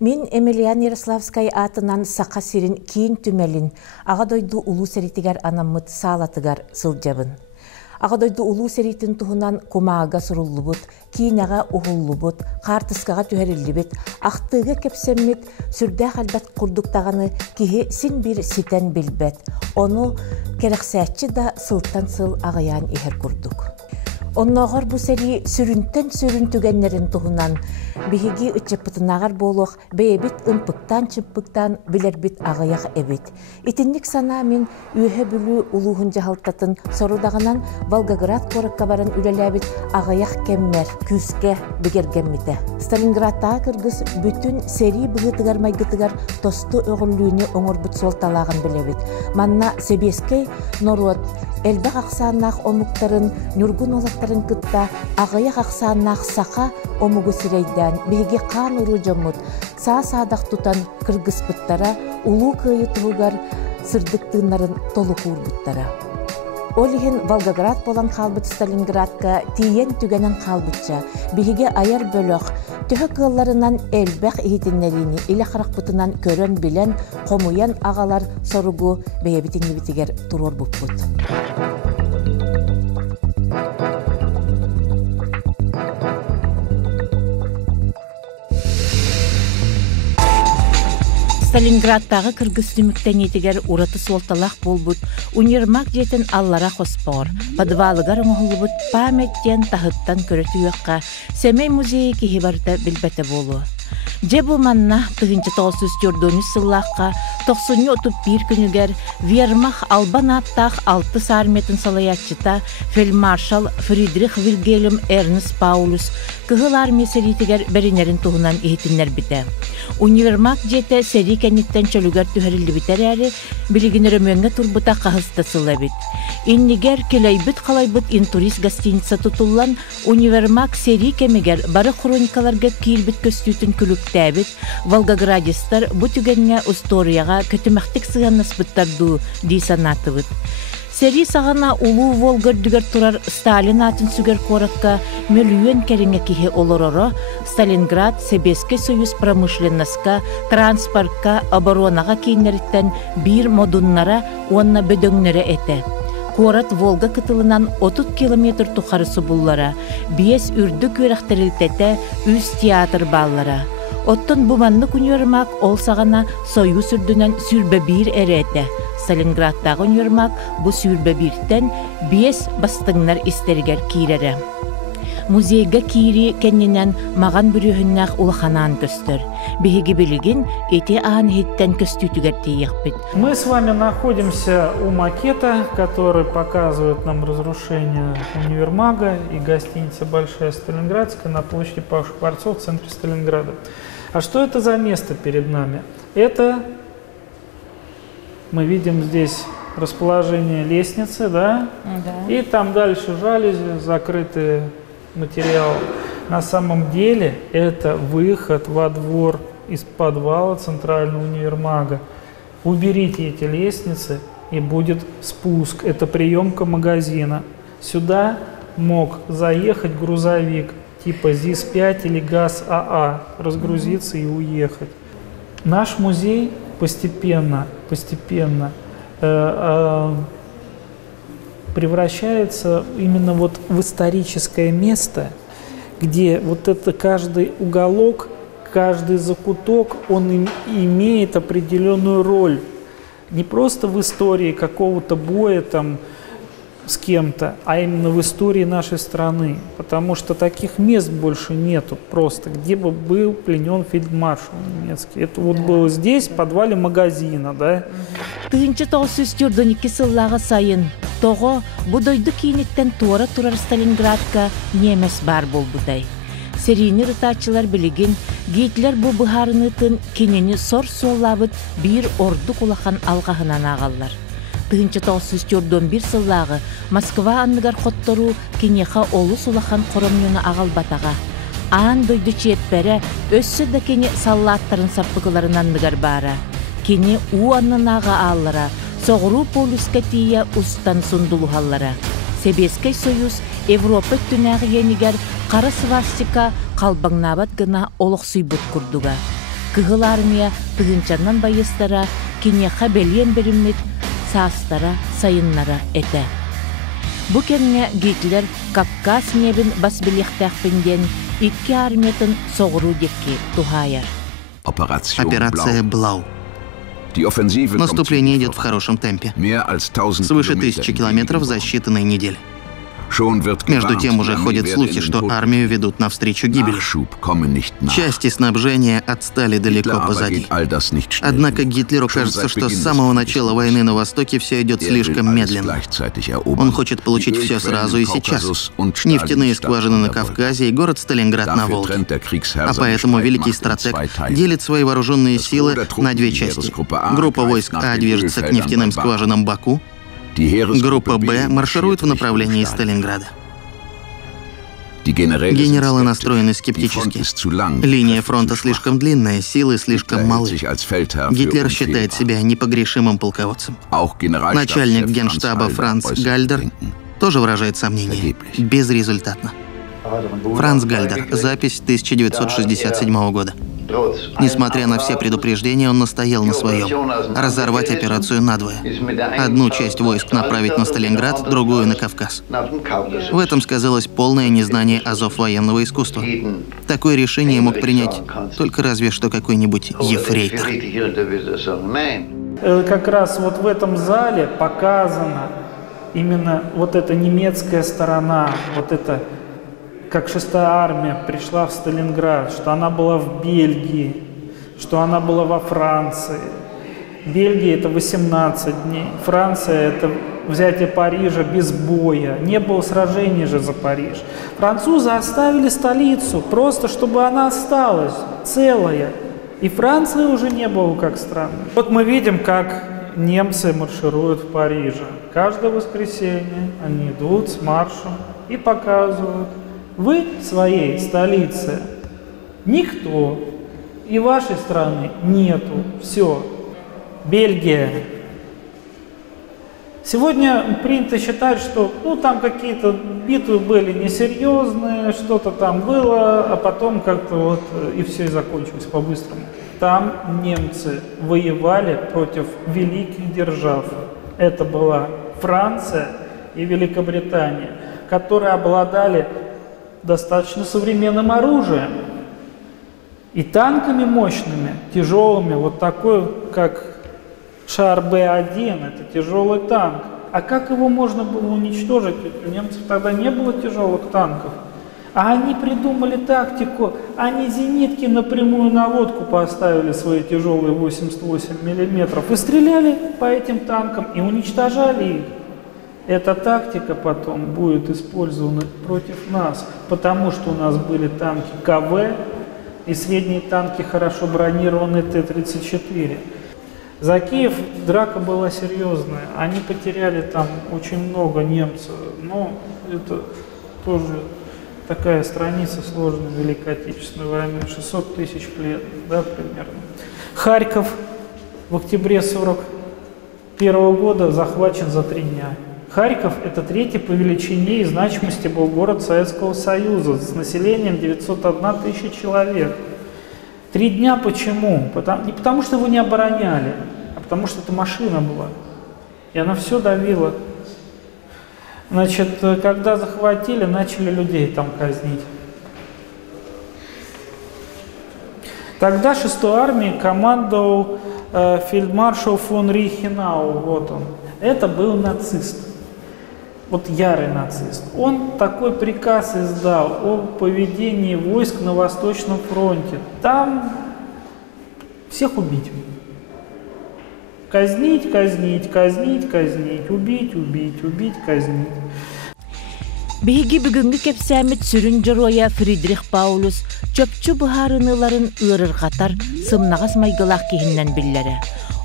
Мен Эмилиян Ярославскай атынан сақа сирин кейін түмелін, ағадойду улу сәритігер анаммыт салатыгар сылжабын. Ағадойду улу сәритін туғынан кумаға сұруллубут, кейін аға ұғыллубут, қартысқаға түхәріллібет, ақтыға кепсеммет, сүрдә қалбат құрдықтағаны кихи син бір ситен білбет. Оны керексәтчі да сылттан сыл ағаян ихер күрдік. Оннағар бұ сәрі сүрінтен сүрінтүгеннерін туғынан бігігі үтчеппітінағар болуқ бейбіт ұмпықтан чымпықтан білербіт ағаяқ әбет. Итіннік сана мен үйе бүлі ұлуғын жағалтатын сорудағынан Волгоград қорыққа баран үлеләбіт ағаяқ кәммер күске бігергенміті. Сталинградтағы кіргіз бүтін сәрі бұғытығар майғытығар тосты өғіллүйіні оңыр бұт солталағын білебіт. Манна себескей норуат Элбақ ақсаннақ омуқтарын, нүргін олақтарын күтті, ағаяқ ақсаннақ сақа омуғы сірейден, бейге қан ұру жамыд, саа-садақ тұтан кіргіз бұттара, ұлу көйі тұғығар сырдықтығынарын толы қуыр бұттара. Олихин Волгоград болан қалбыт Сталинградқа тиен түгенен қалбытча, бейге аяр бөліқ, түхі қылларынан әлбәқ ехетіннеріні илі қарақ бұтынан көрін білен, қомуян ағалар соругу бейбітіні бітігер тұрор бұппыт. Сталинградтағы кыргыз түміктен етігер ураты солталақ болбут, универмаг жетін аллара қоспор, подвалыгар оңғылыбыт паметтен тахыттан көрөті өққа, Семей музейі кехибарда білбәті болу. Жебу манна тыгынчы 904 сыллаққа 91 күнігер Вермах Албан аттақ 6 сарметін салаятчыта фельдмаршал Фридрих Вильгельм Эрнст Паулус кығыл армия сәритігер бәрінерін туғынан ехетінлер біті. Универмаг жете сәри кәнеттен чөлігер түхәрілі бітер әрі білігінер өмеңе турбыта қағызды сылы біт. Иннигер келайбыт қалайбыт интурист гостиница тұтылан универмаг сәри кәмегер бары хроникаларға кейлбіт көстүйтін күліктәбіт, Волгоградистар бұ түгенне усторияға көтімәқтік сығаннас бұттарду дейсанатыбыт. Сәри сағана улу Волгордүгер турар Сталин атын сүгер қорыққа мөлуен кәріңе кихе олороро Сталинград Себеске союз промышленностка, транспортка, оборонаға кейнеріттен бір модуннара онна бөдөңнері әті. Корат Волга кытылынан 30 километр тухарысы бұллара, 5 үрді көріқтерілтеті үз театр баллара. Оттон бұманлық универмаг ол сағана союз үрдінен сүрбе бір әреті. Сталинградтағы универмаг бұ сүрбе біртен 5 бастыңнар істергер кейлері. Музейга кири кенненен маған бүрүхіннақ улаханан көстір. Беги білігін эти аан хиттен көстүтігер тейекпіт. Мы с вами находимся у макета, который показывает нам разрушение универмага и гостиница Большая Сталинградская на площади Павла Шкварцова в центре Сталинграда. А что это за место перед нами? Это мы видим здесь расположение лестницы, да? Да. И там дальше жалюзи, закрытые материал. На самом деле это выход во двор из подвала центрального универмага. Уберите эти лестницы и будет спуск. Это приемка магазина. Сюда мог заехать грузовик типа ЗИС-5 или ГАЗ-АА, разгрузиться и уехать. Наш музей постепенно превращается именно вот в историческое место, где вот это каждый уголок, каждый закуток, он имеет определенную роль. Не просто в истории какого-то боя там с кем-то, а именно в истории нашей страны. Потому что таких мест больше нету просто, где бы был пленен фельдмаршал немецкий. Это вот было здесь, в подвале магазина, да? Тыгынчы 942 сыллағы сайын, тоғы бұдойды кейнеттен туара турар Сталинградқа немес бар бол бұдай. Серийни рытачылар білігін, гейтлер бұл бұхарынытын кенені сор-соллабыт бір орды құлақан алғағынан ағалар. Тыгынчы 941 сыллағы Москва анныгар қоттору кенеха олы сулахан қоромнуны ағал батаға. Аан дойды чиетпәрі өссі да кене саллаттарын саппығыларын анныгар бара. Кене у аннынаға аллара, соғыру полюска тия устан сундулухаллара. Себескей союз Европа түнәғы енігер қары свастика қалбаңнабат гына олық сүйбіт күрдуға. кыгыл армия тыгынчаннан байыстара, кинеха белиен бериммит, саастара, сайыннара эте. Бу кенне Гитлер Кавказ небін басбилихтәхпінден 2 армиятын соғыру декки тухаяр. Операция «Блау». Наступление идет в хорошем темпе. Свыше 1000 километров за считанные недели. Между тем уже ходят слухи, что армию ведут навстречу гибели. Части снабжения отстали далеко позади. Однако Гитлеру кажется, что с самого начала войны на Востоке все идет слишком медленно. Он хочет получить все сразу и сейчас. Нефтяные скважины на Кавказе и город Сталинград на Волге. А поэтому великий стратег делит свои вооруженные силы на 2 части. Группа войск А движется к нефтяным скважинам Баку, группа «Б» марширует в направлении Сталинграда. Генералы настроены скептически. Линия фронта слишком длинная, силы слишком малы. Гитлер считает себя непогрешимым полководцем. Начальник генштаба Франц Гальдер тоже выражает сомнения. Безрезультатно. Франц Гальдер. Запись 1967 года. Несмотря на все предупреждения, он настоял на своем. Разорвать операцию надвое. Одну часть войск направить на Сталинград, другую на Кавказ. В этом сказалось полное незнание азов военного искусства. Такое решение мог принять только разве что какой-нибудь ефрейтор. Как раз вот в этом зале показана именно вот эта немецкая сторона, вот это как 6-я армия пришла в Сталинград, что она была в Бельгии, что она была во Франции. Бельгия — это 18 дней, Франция — это взятие Парижа без боя. Не было сражений же за Париж. Французы оставили столицу, просто чтобы она осталась целая. И Франции уже не было как страны. Вот мы видим, как немцы маршируют в Париже. Каждое воскресенье они идут с маршем и показывают: вы в своей столице никто, и вашей страны нету. Все. Бельгия. Сегодня принято считать, что там какие-то битвы были несерьезные, что-то там было, а потом как-то вот и все и закончилось по-быстрому. Там немцы воевали против великих держав. Это была Франция и Великобритания, которые обладали достаточно современным оружием и танками мощными, тяжелыми, вот такой, как Шар Б-1, это тяжелый танк. А как его можно было уничтожить? Ведь у немцев тогда не было тяжелых танков. А они придумали тактику, они зенитки на прямую наводку поставили свои тяжелые 88 мм и стреляли по этим танкам и уничтожали их. Эта тактика потом будет использована против нас, потому что у нас были танки КВ и средние танки хорошо бронированные Т-34. За Киев драка была серьезная, они потеряли там очень много немцев, но это тоже такая страница сложной Великой Отечественной войны, 600 тысяч пленных, да, примерно. Харьков в октябре 1941 года захвачен за 3 дня. Харьков – это 3-й по величине и значимости был город Советского Союза с населением 901 тысяча человек. 3 дня почему? Не потому, что его не обороняли, а потому, что это машина была. И она все давила. Значит, когда захватили, начали людей там казнить. Тогда 6-й армией командовал фельдмаршал фон Рейхенау. Вот он. Это был нацист. Вот ярый нацист. Он такой приказ издал о поведении войск на Восточном фронте. Там всех убить. Казнить, казнить, казнить, казнить, убить, убить, убить, казнить. Биһиги бүгүнгү кепсәмит сүрүн жороя Фридрих Паулус чөпчү быһарыныларын ырыргатар сымнагас майгылах киһиннен билләре.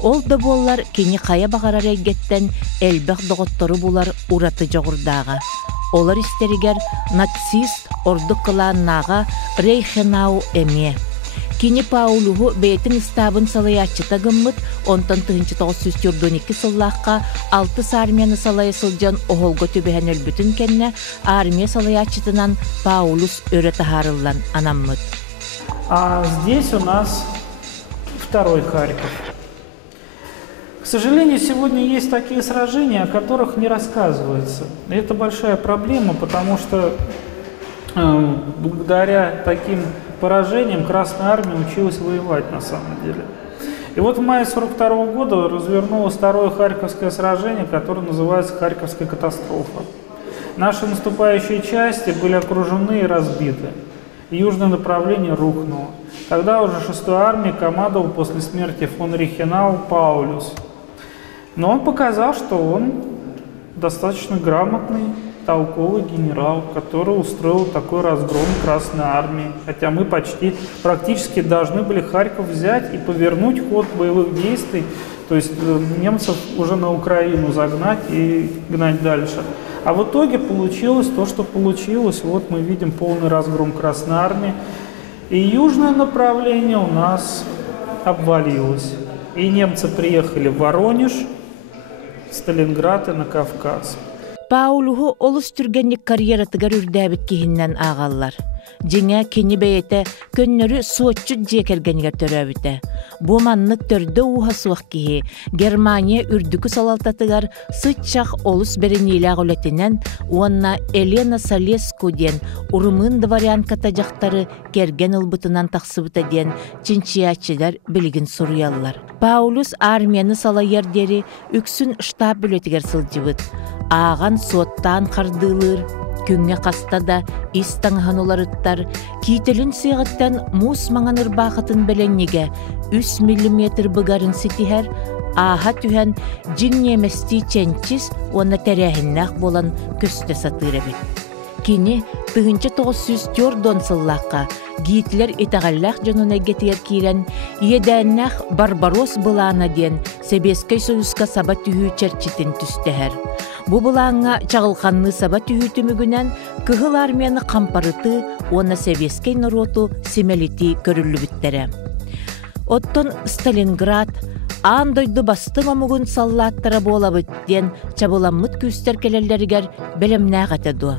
Ол да боллар кини кая багарар эггеттен элбэх доготтору булар ураты жогурдага. Олар истеригер нацист орду кылааннага Рейхенау эме. Кини Паулуху бейтин стабын салаячыта гыммыт, онтан 1992 сыллаққа 6 армияны салая сылжан оголго төбеһен өлбүтүн кенне армия салаячытынан Паулус өрө тахарыллан анаммыт. А здесь у нас Второй Харьков. К сожалению, сегодня есть такие сражения, о которых не рассказывается. И это большая проблема, потому что благодаря таким поражениям Красная Армия училась воевать на самом деле. И вот в мае 1942 года развернулось второе Харьковское сражение, которое называется Харьковская катастрофа. Наши наступающие части были окружены и разбиты. Южное направление рухнуло. Тогда уже 6-й армией командовал после смерти фон Рихенау Паулюс. Но он показал, что он достаточно грамотный, толковый генерал, который устроил такой разгром Красной Армии. Хотя мы практически должны были Харьков взять и повернуть ход боевых действий, то есть немцев уже на Украину загнать и гнать дальше. А в итоге получилось то, что получилось. Вот мы видим полный разгром Красной Армии. И южное направление у нас обвалилось. И немцы приехали в Воронеж, Сталинград и на Кавказ. Паулугу олус түргенник карьератыгар үрдәбит киһиннән агаллар. Жеңә кені бәйеті көннөрі суотчут жекергенігер төрәбіті. Бу маннык төрді уға суақ кихи Германия үрдікі салалтатыгар сытчақ олус берениләғ үлетінен уанна Елена Салеску ден урымын дворянката жақтары керген ылбытынан тақсыбыта ден чинчиячылар білігін сұруялар. Паулус армияны салайар дери үксін штаб бүлетігер сылжыбыт. Аған суоттан қардылыр, күнге қастада истаңған оларыттар, кейтелін сиғыттан мус маңаныр бақытын бәленнеге 3 мм бұғарын сетихер, аға түхен жин неместі ченчіз оны тәрәхіннәқ болан көсті сатыр әбет. Кені 1904 сыллаққа гейтлер итағаллақ жонуна гетігер кейрен, едәннәқ Барбарос бұлана ден Себескай союзға саба түйі чәрчетін түстәхер. Бу бұлаңа чағылқанны саба түйі түмігінен кығыл армияны қампарыты, оны Себескай нұроту семелеті көрілі біттері. Оттон Сталинград, андойды бастыма мүгін саллаттара бола бүттен чабыламмыт күстер келелерігер бәлемнәғ әтеді.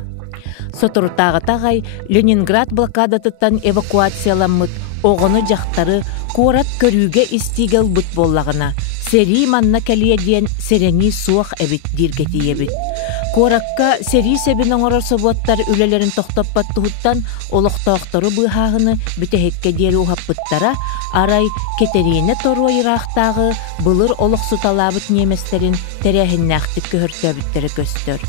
Сотуртағытағай Ленинград блокадатыттан эвакуацияламмыт оғыны жақтары корат көрүүге истигел бұт боллағына. Сери манна кәлие ден серени суақ әбіт диргеті ебіт. Коракка сери себін оңырыр соботтар үлелерін тоқтаппат тұхыттан олықтауқтары бұғағыны бүтәхекке дері ұхаппыттара арай кетеріне тору айрақтағы бұлыр олық суталабыт неместерін тәрәхіннәқтік көхіртәбіттері көстір.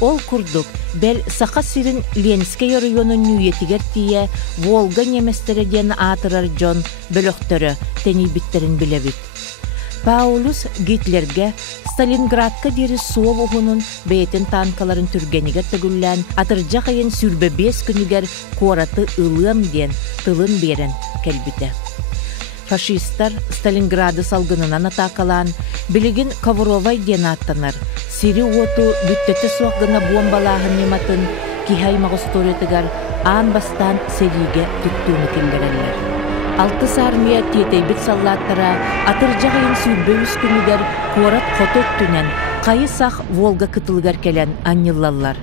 Ол курдук бәл сақа сирин Ленскай районын нүйетігер тие Волга неместері ден атырар жон бөліқтірі тәнейбіттерін білебіт. Паулус Гитлерге Сталинградка дері суов ұғынын бәйтін танкаларын түргенігер түгіллән атыржақ айын сүрбе 5 күнігер кораты ылым ден тылын берін кәлбіті. Фашистар Сталинграды салгынынан атакалан, білігін Ковровай ден аттаныр. Сири оту бүттеті соғына бомбалағын нематын кихай мағысторетігар аң бастан сериге түттуіні келдерелер. Алтыс армия тетейбіт саллаттара атыржағайын сүрбе 3 күнігер корат қотот түнен қайы сақ Волга кытылгар келен аннылалар.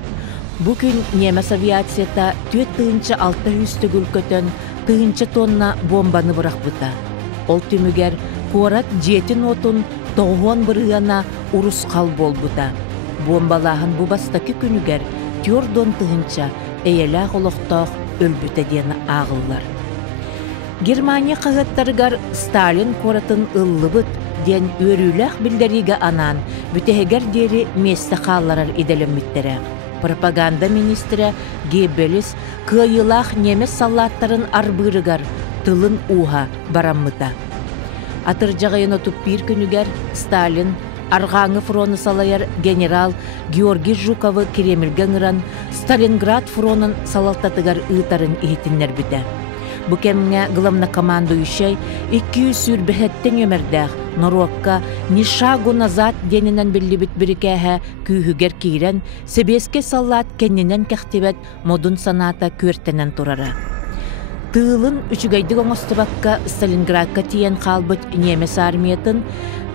Бүкін немес авиацията 4-6 түгіл көтін 2 тонна бомбаны бұрақ бұта. Ол түмігер корат жетін отын 9 бұрығана урус қал бол бұта. Бомбалағын бұбастаки күнігер 4 тығынша әйеләғ олықтақ өлбіті дені ағылар. Германия қағыттарығар Сталин коратын ыллыбыт ден өріләқ білдерігі анан бүтәгер дері месті қалларар иделімміттері. Пропаганда министрі Геббелес күйылақ немес саллаттарын арбырығар тылын уға бараммыта. Атыржағайын отып бір күнігер Сталин арғаңы фроны салайар генерал Георгий Жуковы Кремльген ұран Сталинград фронын салалтатығар ұйтарын ихетінлер біті. Бұ кемге ғылымны команду үшей 200 сүрбіхеттен өмірдәғ Норуакка ни шагу назад денінен білі біт бірікәхі күйігер кейрен Себеске саллат кеннінен кәқтебет модун саната көртенен тұрары. Тылын үчігайдық оңыстыбаққа Сталинградқа тиен қалбыт немес армиятын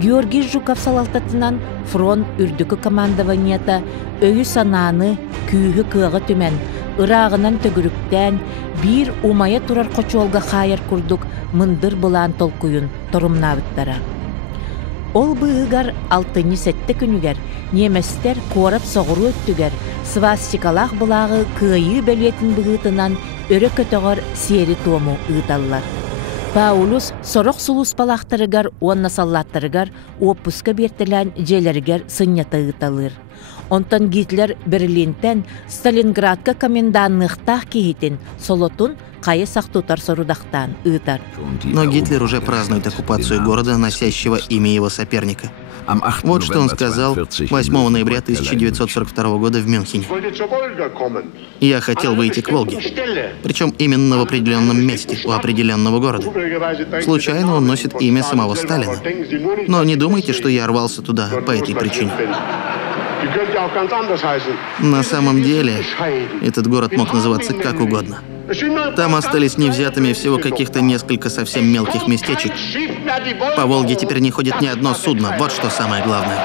Георгий Жуков салалтатынан фронт үрдікі командованията өйі сананы күйігі күйігі түмен ырағынан төгүрүктен бир умая турар қочолга хайыр курдук мындыр былаан толкуюн торумнабыттара. Ол быыгар 6-ны сетте күнүгер неместер корап соғыру өттүгер свастикалах былағы кыйы бәлетін быгытынан өрө көтөгөр сери тому ыыталлар. Паулус сорок сулус балақтарыгар, уанна саллаттарыгар, опуска бертелен желерігер сынята ыыталыр. Онтан Гитлер Берлинтен Сталинградка коменданныхтах кихитин, солотун кайы сахтутар сорудахтан ыытар. Но Гитлер уже празднует оккупацию города, носящего имя его соперника. Вот что он сказал 8 ноября 1942 года в Мюнхене. «Я хотел выйти к Волге, причем именно в определенном месте, у определенного города. Случайно он носит имя самого Сталина. Но не думайте, что я рвался туда по этой причине. На самом деле, этот город мог называться как угодно. Там остались невзятыми всего каких-то несколько совсем мелких местечек. По Волге теперь не ходит ни одно судно. Вот что самое главное».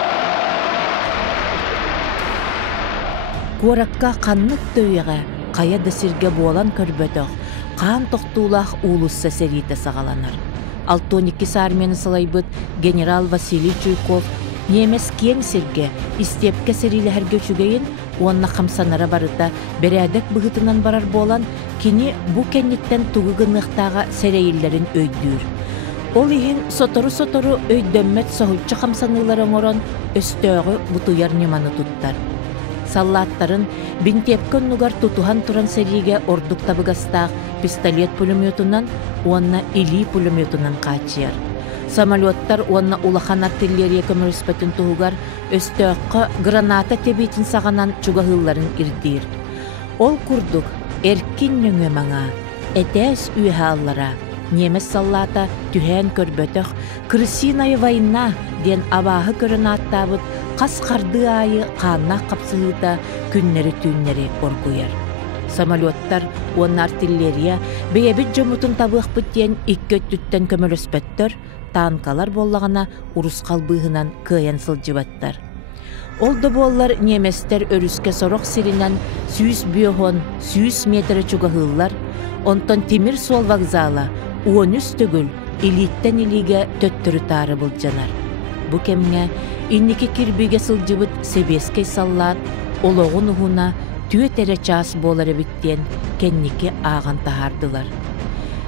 Коракка қаннық төйеға, қаяда сирге болан көрбөтөк, қан тоқтуулақ улусса серите сағаланар. 6-12 армияны салайбыт генерал Василий Чуйков немес кең сирге, истепке серилерге чүгейін, онна қамсанара барыта берәдік бұғытынан барар болан, кені бұ кенниттен туғығынықтаға серейілерін өйдүр. Ол иhin сотору өйдөммет соғытчы қамсаныларын орон өстөғі бұтуяр неманы туттар. Саллаттарын бинтепкін нугар тутухан туран сериге ордук табыгастақ пистолет пулеметунан, онна или пулеметунан қачияр. Самолеттар онна улахан артиллерия көміріспетін туғығар өстөққа граната тебейтін сағанан чуғағыларын ирдир. Ол күрдік әркін нөңі маңа, әтәс үйхаллара, немес саллата түхән көрбөтөк, крысиная война ден абағы көрін аттабыт, қас қарды айы қанна қапсығыта күннері-түннері оргуяр. Самолеттар, онна артиллерия, бейбіт жомутын табық бүттен иккөттүттен көміріспеттір, танкалар боллағана урус қалбығынан кыян сылжыбаттар. Олды боллар неместер өріске сорок сиринен 100 биохон 100 метрі чуғығылар, онтан темір сол вокзала, уонүс түгіл, илиттен илиге төттірі тары бұл жанар. Бұ кемге, иннеке кирбіге сылжыбыт себескей саллат, олоғын ұғына түйет әрі час болары біттен кеннеке аған тахардылар.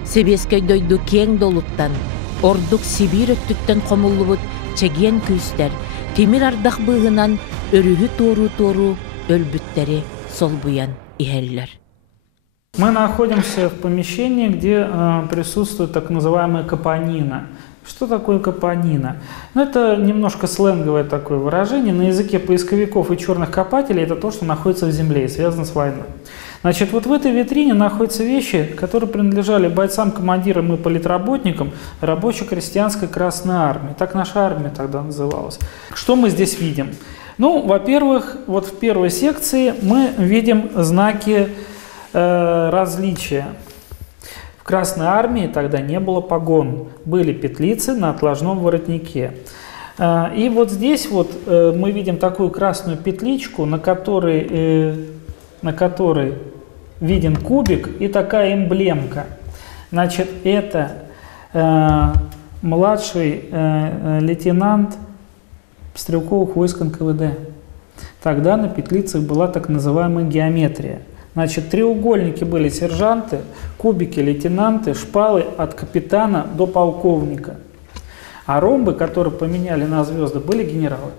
Себескей дойду кең долуттан, ордук Сибир өттүттен қомуллубут чеген күйістер, темир ардақ бұғынан өрігі тору-тору өлбүттері сол буян ихеллер. Мы находимся в помещении, где присутствует так называемая капонина. Что такое капонина? Ну, это немножко сленговое такое выражение. На языке поисковиков и черных копателей это то, что находится в земле и связано с войной. Значит, вот в этой витрине находятся вещи, которые принадлежали бойцам, командирам и политработникам рабоче-крестьянской Красной Армии. Так наша армия тогда называлась. Что мы здесь видим? Ну, во-первых, вот в первой секции мы видим знаки различия. В Красной Армии тогда не было погон, были петлицы на отложном воротнике. И вот здесь вот мы видим такую красную петличку, на которой виден кубик и такая эмблемка. Значит, это младший лейтенант стрелковых войск НКВД. Тогда на петлицах была так называемая геометрия. Значит, треугольники были сержанты, кубики лейтенанты, шпалы от капитана до полковника. А ромбы, которые поменяли на звезды, были генералы.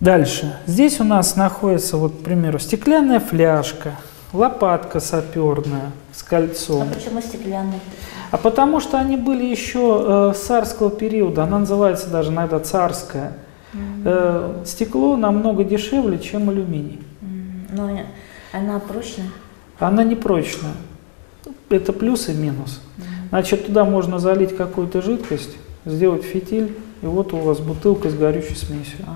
Дальше. Здесь у нас находится, вот, к примеру, стеклянная фляжка, лопатка саперная с кольцом. А почему стеклянная? А потому что они были еще царского периода, она называется даже иногда царская. Стекло намного дешевле, чем алюминий. Но она прочная? Она не прочная. Это плюс и минус. Значит, туда можно залить какую-то жидкость, сделать фитиль, и вот у вас бутылка с горючей смесью.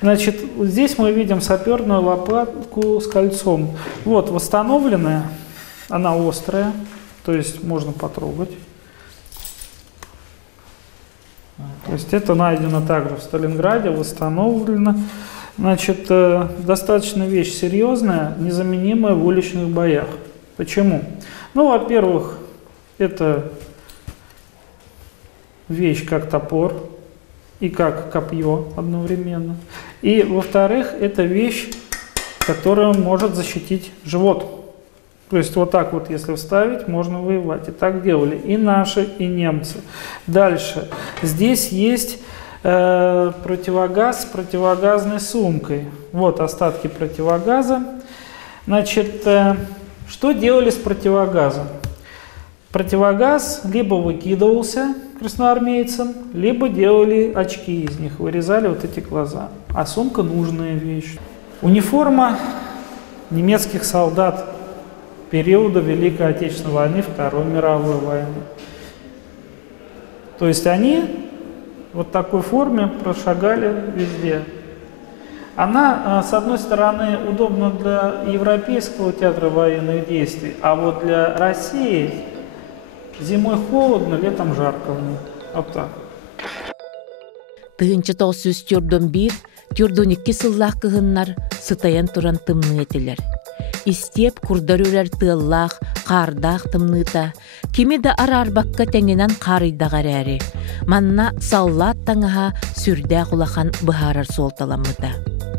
Значит, здесь мы видим саперную лопатку с кольцом. Вот восстановленная, она острая, то есть можно потрогать. То есть это найдено также в Сталинграде, восстановлено. Значит, достаточно вещь серьезная, незаменимая в уличных боях. Почему? Ну, во-первых, это вещь как топор и как копье одновременно. И, во-вторых, это вещь, которая может защитить живот. То есть вот так вот, если вставить, можно воевать. И так делали и наши, и немцы. Дальше. Здесь есть противогаз с противогазной сумкой. Вот остатки противогаза. Значит, что делали с противогазом? Противогаз либо выкидывался красноармейцам, либо делали очки из них, вырезали вот эти глаза. А сумка нужная вещь. Униформа немецких солдат периода Великой Отечественной войны, Второй мировой войны. То есть они вот в такой форме прошагали везде. Она, с одной стороны, удобна для Европейского театра военных действий, а вот для России зимой холодно, летом жарко. Вот так. Тыгынчы тоғсыз түрдөн бир, түрдөн 2 сыллах кыгыннар сытаян туран тымны этилер. Истеп курдарүлер тыаллах, қардақ тымныта, кими да арарбакка тәңінен қарыйдағар әрі. Манна саллат таңыға сүрдә құлақан бұхарар солталамыта.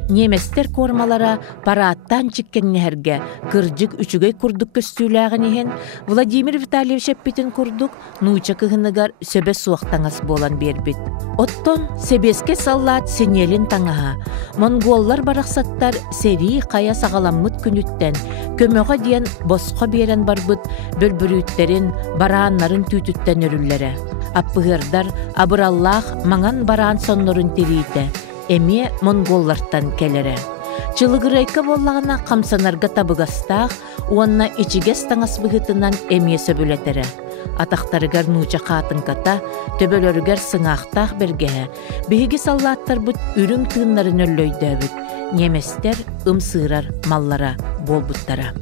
Неместер кормалара параттан чиккеннерге кыржык үчүгей курдук көстүүләгін ехен Владимир Витальевич эппитин курдук нуйча кыгыныгар сөбе суақтаңас болан бербит. Оттон себеске саллат сенелин таңаға. Монголлар барақсаттар сери қая сағаламмыт күнүттен көмөға диен босқа берен барбыт бөлбүрүттерин барааннарын түйтүттен өрүлләре. Аппыгырдар абыраллах маңан бараан соннорун терийте. Эме монголлартан келере. Чылыгырайка боллағына қамсанарға табыгастақ, уанна ичигес таңас бұғытынан эме сөбілетере. Атақтарыгар нуча қатын ката, төбөлөрігер сыңақтақ бергеhe. Бігі саллаттар бұд үрің тыынларын өллөйді бүд. Неместер ымсырар маллара болбуттара.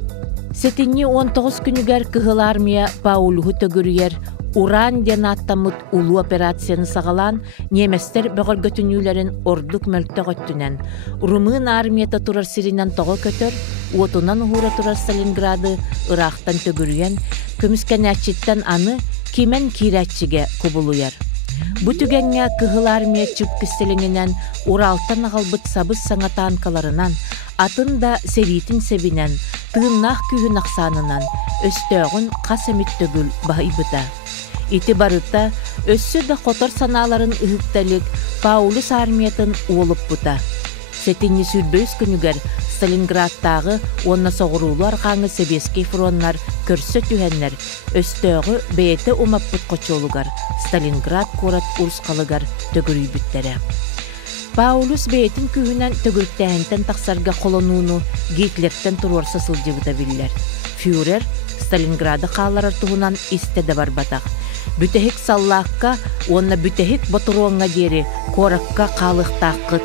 Сетинни 19 күнігер кығыл армия Паулуху төгірігер Уран ден аттамыт улу операцияны сағалан, неместер бөғілгөтінүлерін ордук мөлті ғөттінен. Румын армията турар сиринен тоғы көтір, уотунан ұғыра турар Сталинграды ырақтан төгірген, көміскен әтчеттен аны кемен кирәтчіге құбылуяр. Бұ түгенге кығыл армия чүпкістеліңінен Уралтан ағалбыт сабыз саңа танкаларынан, атын да серитін себінен, тыыннақ күйін ақсанынан, өстөғін қас әміттөгіл бағайбыта. Ити барыта, өссі да қотор саналарын ұхықталік Паулус армиятын олып бұта. Сетінні сүрбөз күнігер Сталинградтағы онна соғырулу арқаңы Себескей фроннар көрсі түхеннер, өстөғы бейті умап бұт қочолугар, Сталинград корат урсқалыгар төгірүй бүттері. Паулус бейтін күйінен төгірттәхінтен тақсарға қолонуыну Гитлерттен тұрорса сылжығыда білілер. Фюрер Сталинграды қалар артуғынан истеді бар батақ. Бүтехик саллаққа, онна бүтехик ботуруанға дері коракка қалықтаққыт.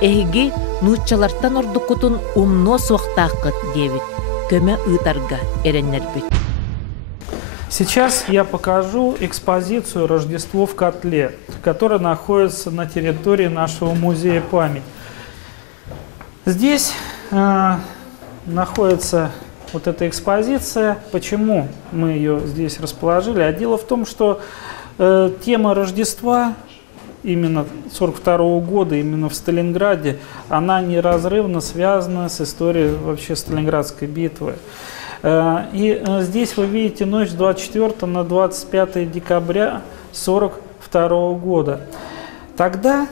Эхиги нуччалартан ордукутун умно суақтаққыт девит. Көмі ұйтарға эреннер бүт. Сейчас я покажу экспозицию «Рождество в котле», которая находится на территории нашего музея памяти. Здесь находится вот эта экспозиция. Почему мы ее здесь расположили? А дело в том, что тема Рождества именно 1942 года, именно в Сталинграде, она неразрывно связана с историей вообще Сталинградской битвы. И здесь вы видите ночь с 24 на 25 декабря 1942 года. Тогда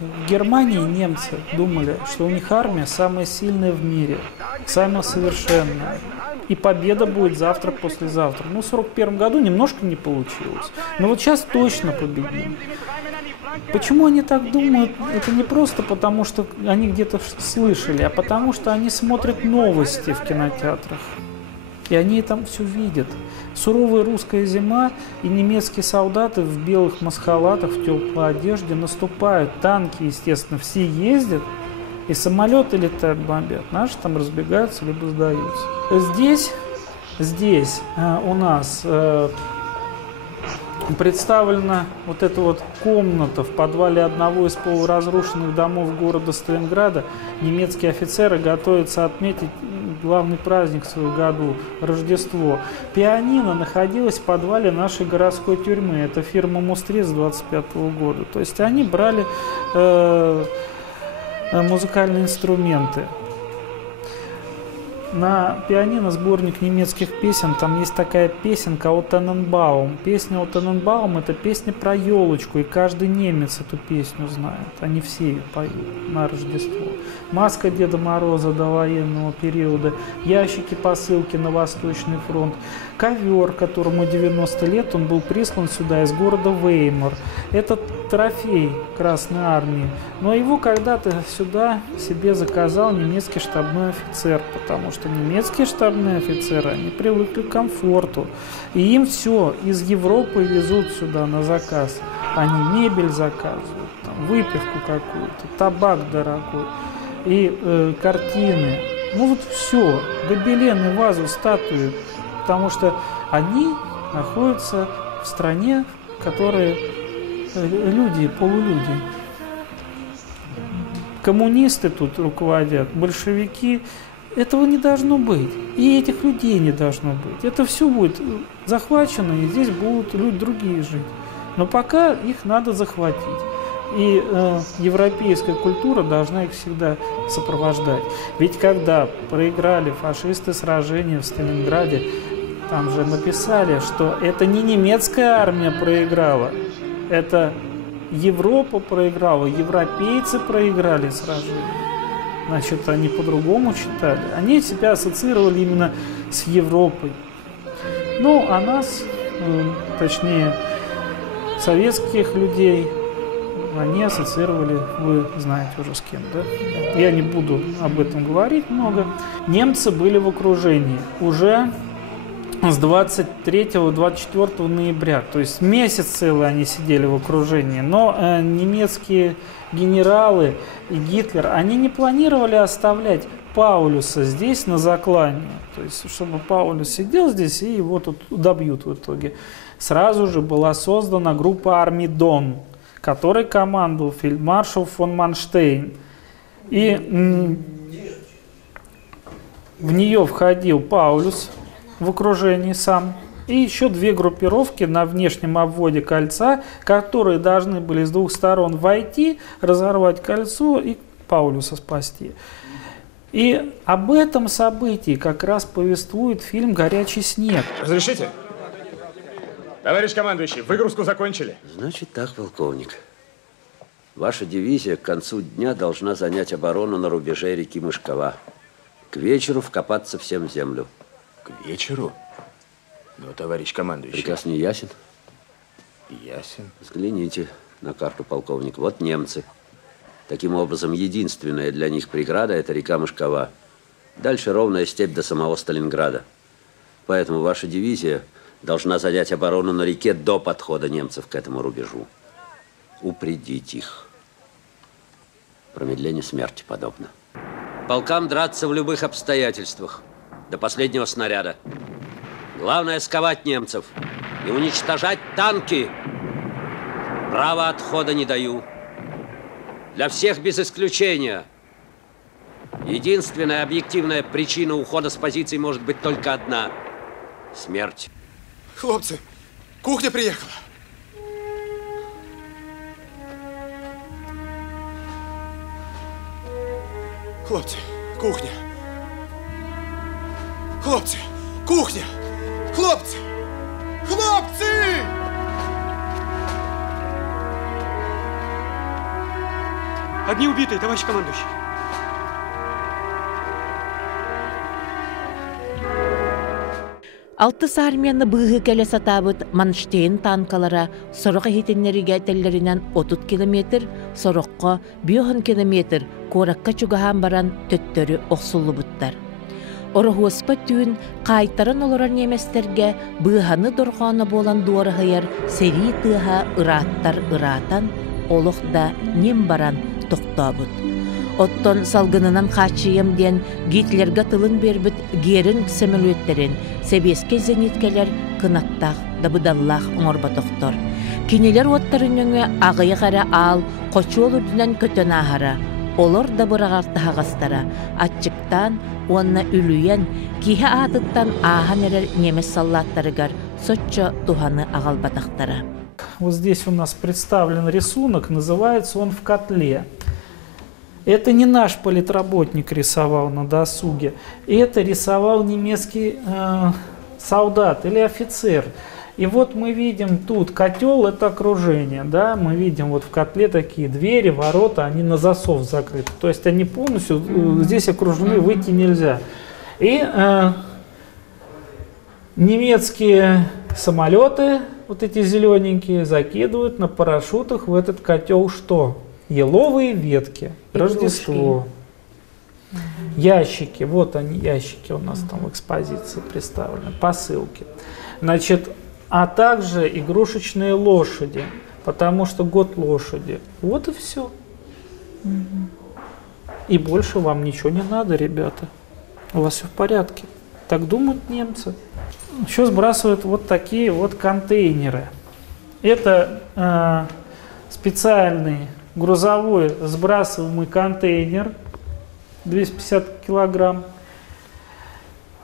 в Германии немцы думали, что у них армия самая сильная в мире, самая совершенная. И победа будет завтра, послезавтра. Ну, в 1941 году немножко не получилось. Но вот сейчас точно победим. Почему они так думают? Это не просто потому, что они где-то слышали, а потому, что они смотрят новости в кинотеатрах. И они там все видят. Суровая русская зима, и немецкие солдаты в белых маскхалатах, в теплой одежде наступают. Танки, естественно, все ездят, и самолеты летают, бомбят. Наши там разбегаются, либо сдаются. Здесь у нас Представлена вот эта вот комната в подвале одного из полуразрушенных домов города Сталинграда. Немецкие офицеры готовятся отметить главный праздник в своем году – Рождество. Пианино находилось в подвале нашей городской тюрьмы. Это фирма «Мустрис» 25 года. То есть они брали музыкальные инструменты. На пианино сборник немецких песен, там есть такая песенка «О Таненбаум». Песня «О Таненбаум» – это песня про елочку, и каждый немец эту песню знает. Они все ее поют на Рождество. «Маска Деда Мороза» до военного периода, ящики посылки на Восточный фронт, ковер, которому 90 лет, он был прислан сюда из города Веймар. Это трофей Красной Армии, но его когда-то сюда себе заказал немецкий штабной офицер, потому что немецкие штабные офицеры, они привыкли к комфорту, и им все из Европы везут сюда на заказ. Они мебель заказывают, там, выпивку какую-то, табак дорогой и картины. Ну вот все, гобелены, вазу, статуи, потому что они находятся в стране, в которой люди, полулюди. Коммунисты тут руководят, большевики. Этого не должно быть. И этих людей не должно быть. Это все будет захвачено, и здесь будут люди другие жить. Но пока их надо захватить. И европейская культура должна их всегда сопровождать. Ведь когда проиграли фашисты сражение в Сталинграде, там же написали, что это не немецкая армия проиграла, это Европа проиграла, европейцы проиграли сражение. Значит, они по-другому считали. Они себя ассоциировали именно с Европой. Ну, а нас, точнее, советских людей, они ассоциировали, вы знаете уже с кем, да? Я не буду об этом говорить много. Немцы были в окружении уже с 23-24 ноября, то есть месяц целый они сидели в окружении, но немецкие генералы и Гитлер, они не планировали оставлять Паулюса здесь на заклание, то есть чтобы Паулюс сидел здесь и его тут добьют в итоге. Сразу же была создана группа армий Дон, которой командовал фельдмаршал фон Манштейн, и в нее входил Паулюс в окружении сам, и еще две группировки на внешнем обводе кольца, которые должны были с двух сторон войти, разорвать кольцо и Паулюса спасти. И об этом событии как раз повествует фильм «Горячий снег». Разрешите? Товарищ командующий, выгрузку закончили. Значит так, полковник. Ваша дивизия к концу дня должна занять оборону на рубеже реки Мышкова. К вечеру вкопаться всем в землю. К вечеру? Но, товарищ командующий... Приказ не ясен? Ясен. Взгляните на карту, полковник. Вот немцы. Таким образом, единственная для них преграда – это река Мышкова. Дальше ровная степь до самого Сталинграда. Поэтому ваша дивизия должна занять оборону на реке до подхода немцев к этому рубежу. Упредить их. Промедление смерти подобно. Полкам драться в любых обстоятельствах. До последнего снаряда. Главное – сковать немцев и уничтожать танки. Права отхода не даю. Для всех без исключения. Единственная объективная причина ухода с позиций может быть только одна – смерть. Хлопцы, кухня приехала. Хлопцы, кухня. Хлопцы, кухня. Хлопцы, хлопцы! Одни убитые, товарищ командующий. Алтыс армияны быгы келе сатабыт Манштейн танкалара сорок хитиннериге теллеринен 30 километр, сорокко 5 километр коракка чугахан баран төттөрү оксуллубуттар. Орохуоспа түүн кайтарын олоран неместерге быханы дорханы болан дуарыгыяр сери тыха ыраттар ыратан, олох да нем баран токтабыт. Оттон салгынынан качыйым ден Гитлерге тылын бербит герин самолеттерин себеске зениткелер кынаттах дабыдаллах оңорбатоқтор. Кинелер уаттарыннөңө ағыя қара ал, қочуол үрдінен көтөн ахара. Олар дабырағартахағастара. Атчыктан, онна үлуен, кихе атыттан ахан эрер немес саллаттарыгар, сотчо туханы агалбатақтара. Вот здесь у нас представлен рисунок, называется он «В котле». Это не наш политработник рисовал на досуге, это рисовал немецкий солдат или офицер. И вот мы видим тут котел, это окружение, да, мы видим вот в котле такие двери, ворота, они на засов закрыты. То есть они полностью здесь окружены, выйти нельзя. И немецкие самолеты, вот эти зелененькие, закидывают на парашютах в этот котел что? Еловые ветки, Рождество, ящики, вот они, ящики у нас там в экспозиции представлены, посылки. Значит, а также игрушечные лошади, потому что год лошади. Вот и все. И больше вам ничего не надо, ребята. У вас все в порядке. Так думают немцы. Еще сбрасывают вот такие вот контейнеры. Это специальный грузовой сбрасываемый контейнер, 250 килограмм.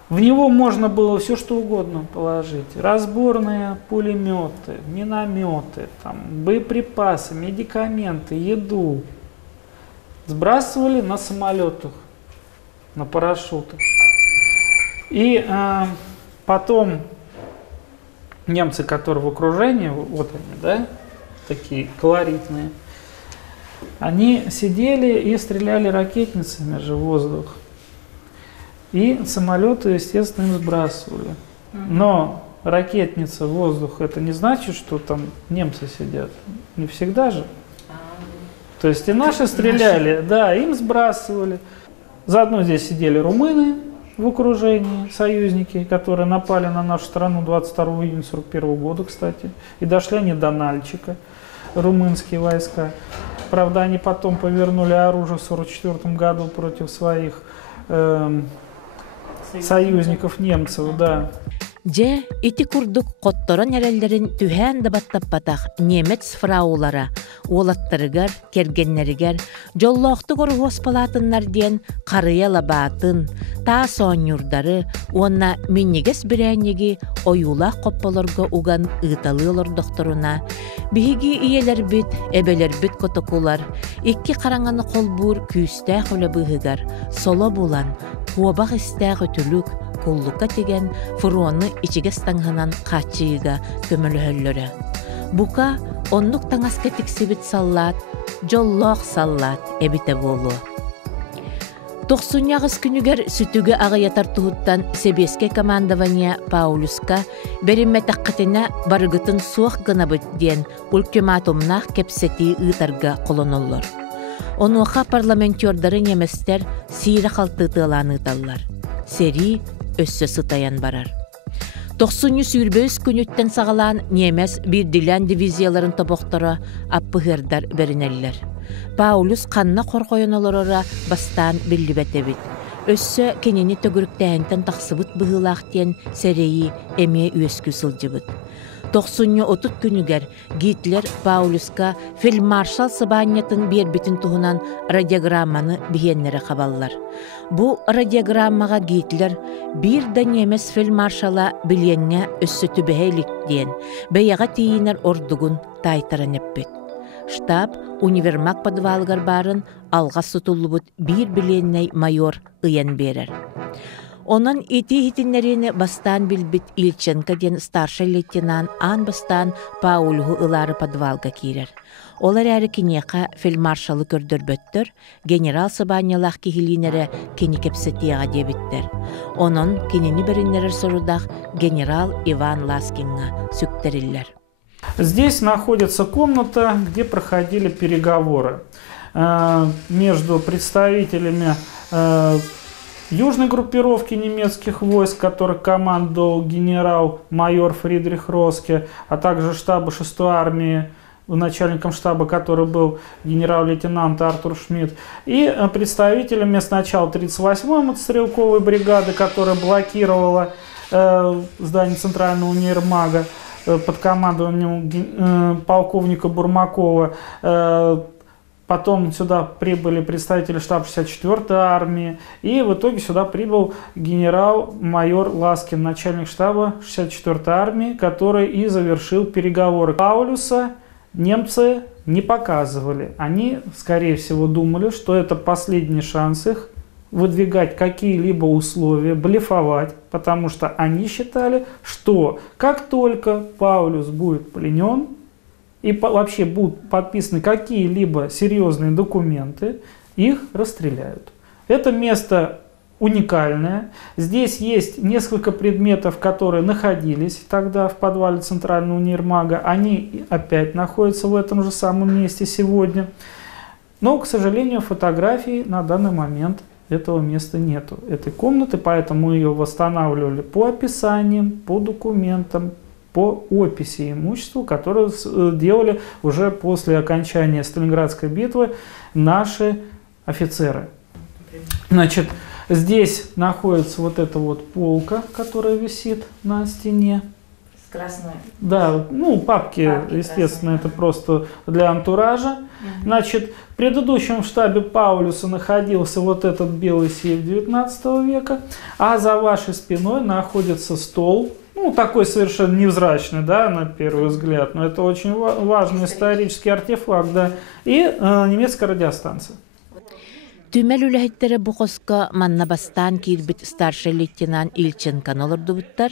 В него можно было все что угодно положить. Разборные пулеметы, минометы, там, боеприпасы, медикаменты, еду. Сбрасывали на самолетах, на парашютах. И потом немцы, которые в окружении, вот они, да, такие колоритные, они сидели и стреляли ракетницами же в воздух. И самолеты, естественно, им сбрасывали. Но ракетница в воздух, это не значит, что там немцы сидят. Не всегда же. То есть и наши стреляли, да, им сбрасывали. Заодно здесь сидели румыны в окружении, союзники, которые напали на нашу страну 22 июня 1941 года, кстати. И дошли они до Нальчика, румынские войска. Правда, они потом повернули оружие в 1944 году против своих союзников немцев, да. Же, ити курдук котторон эреллерин түһэн дабаттаппатах немец фраулара, уолаттарыгар, кергеннеригер, жоллоохтук оргуос палатыннар диен карыя лабаатын, таа сооннюрдары, уонна миннигес бирэнниги оюлах копполорго уган ыыталыылор докторуна, биһиги иелербит, эбелербит котокулар, икки караңаны колбуур күүстээх өлөбыһыгар, соло булан, куобах истээх өтүлүк, куллукка теген фуруонны ичигес таңханан качыыга көмөлөһөллөрө. Бука оннук таңаска тиксибит саллаат, жоллоох саллаат эбите болу. 90 күнүгер сүтүгө агыятар туһуттан Себеске командования Паулюска беримметаккатына барыгытын суох гынабыт диен ультиматумнах кепсети ыытарга колоноллор. Онуаха парламентёрдары неместер сире халтытыылааныыталлар. Сери өссө сытаян барар. 90 сүйрбөс күнүттен сагалаан немес бирдилен дивизияларын тобоқтора аппыгырдар беринеллер. Паулюс канна коркойонолорора бастаан биллибетебит. Өссө кенени төгүрүктээntен таксыбыт быһылаахтен сереи эме үөскү сылжыбыт. 90-30 күнүгер Гитлер Паулюска фельдмаршал Сабаньятын бербитин туһунан радиограмманы биһеннере хабаллар. Бу радиограммага Гитлер бир да немес фельдмаршала билиенне өссө түбэһэлик диен бэйэҕэ тиийинер ордугун тайтаран эппит. Штаб универмаг подвалгар барын алга сутуллубут бир билиенней майор ыйан берер. Онон ити-хитиннерини бастан билбит Ильченко ден старший лейтенант ан бастан Паулюху ылары подвалга кирер. Олар әрі кинеқа фельдмаршалы көрдөрбөттөр, генерал Сабаньялах кихилинере кини кепсетияға дебиттер. Онон кинени бериннерер сорудах генерал Иван Ласкинга сүктериллер. Здесь находится комната, где проходили переговоры между представителями южной группировки немецких войск, которых командовал генерал-майор Фридрих Роске, а также штаба 6-й армии, начальником штаба, который был генерал-лейтенант Артур Шмидт, и представителями сначала 38-й мотострелковой бригады, которая блокировала здание Центрального универмага, под командованием полковника Бурмакова. Потом сюда прибыли представители штаба 64-й армии. И в итоге сюда прибыл генерал-майор Ласкин, начальник штаба 64-й армии, который и завершил переговоры. Паулюса немцы не показывали. Они, скорее всего, думали, что это последний шанс их выдвигать какие-либо условия, блефовать, потому что они считали, что как только Паулюс будет пленен, и вообще будут подписаны какие-либо серьезные документы, их расстреляют. Это место уникальное. Здесь есть несколько предметов, которые находились тогда в подвале Центрального универмага. Они опять находятся в этом же самом месте сегодня. Но, к сожалению, фотографий на данный момент этого места нету, этой комнаты, поэтому ее восстанавливали по описаниям, по документам, по описи имущества, которое делали уже после окончания Сталинградской битвы наши офицеры. Значит, здесь находится вот эта вот полка, которая висит на стене. Красная. Да, ну папки естественно, красные. Это просто для антуража. Значит, в предыдущем штабе Паулюса находился вот этот белый сейф 19 века, а за вашей спиной находится стол. Ну, такой совершенно невзрачный, да, на первый взгляд, но это очень важный исторический артефакт, да, и немецкая радиостанция. Түмәл үләһиттәре бу қосқа манна бастан кирбит старший лейтенант Ильченкан олордубуттар,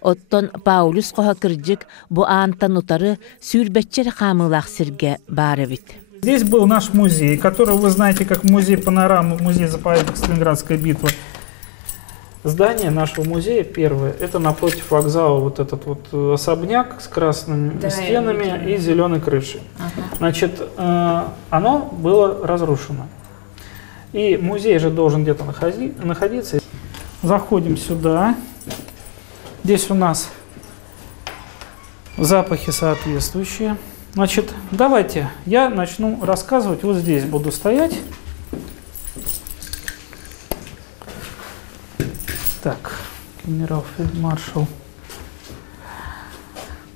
оттон Паулюс қоға кірджік бу аантан утары сүйрбәтчер қамылақ сірге бары бит. Здесь был наш музей, который вы знаете как музей панорамы, музей-заповедник Сталинградской битвы. Здание нашего музея первое, это напротив вокзала вот этот вот особняк с красными стенами и зеленой крышей. Значит, оно было разрушено. И музей же должен где-то находиться. Заходим сюда. Здесь у нас запахи соответствующие. Значит, давайте я начну рассказывать. Вот здесь буду стоять. Так, генерал-фельдмаршал.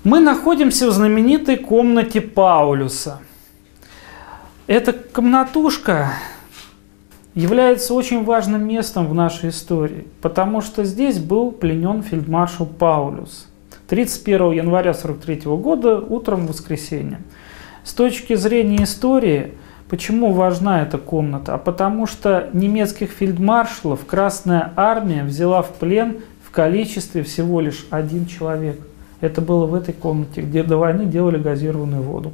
Мы находимся в знаменитой комнате Паулюса. Эта комнатушка является очень важным местом в нашей истории, потому что здесь был пленен фельдмаршал Паулюс 31 января 1943 года, утром в воскресенье. С точки зрения истории, почему важна эта комната? А потому что немецких фельдмаршалов Красная Армия взяла в плен в количестве всего лишь 1 человек. Это было в этой комнате, где до войны делали газированную воду.